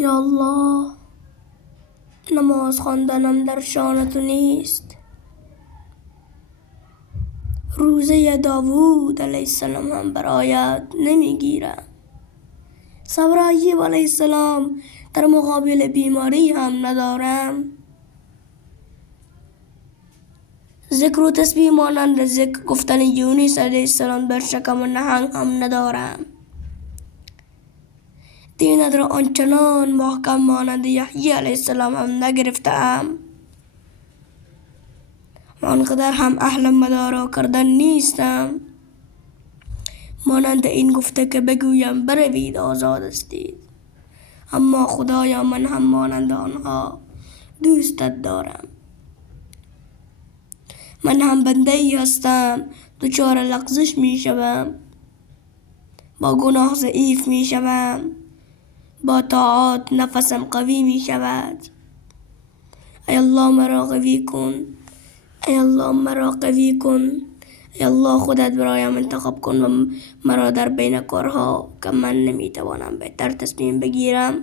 یا الله، نماز خواندنم در شان تو نیست. روزه داوود علیه السلام هم برایت نمیگیرم. صبر ایوب علیه السلام در مقابل بیماری هم ندارم. ذکر و تسبیح مانند ذکر گفتن یونس علیه السلام بر شکم و نهنگ هم ندارم. دینت را آنچنان محکم مانند یحیی علیه السلام هم نگرفتم. آنقدر هم اهل مدارا کردن نیستم مانند این گفته که بگویم بروید آزاد استید. اما خدایا من هم مانند آنها دوستت دارم. من هم بنده ای هستم، دچار لغزش می شوم، با گناه ضعیف می شوم، با طاعات نفسم قوی می شود. ای الله مرا قوی کن، ای الله مرا قوی کن، ای الله خودت برایم انتخاب کن و مرا در بین کارها که من نمی توانم بهتر تصمیم بگیرم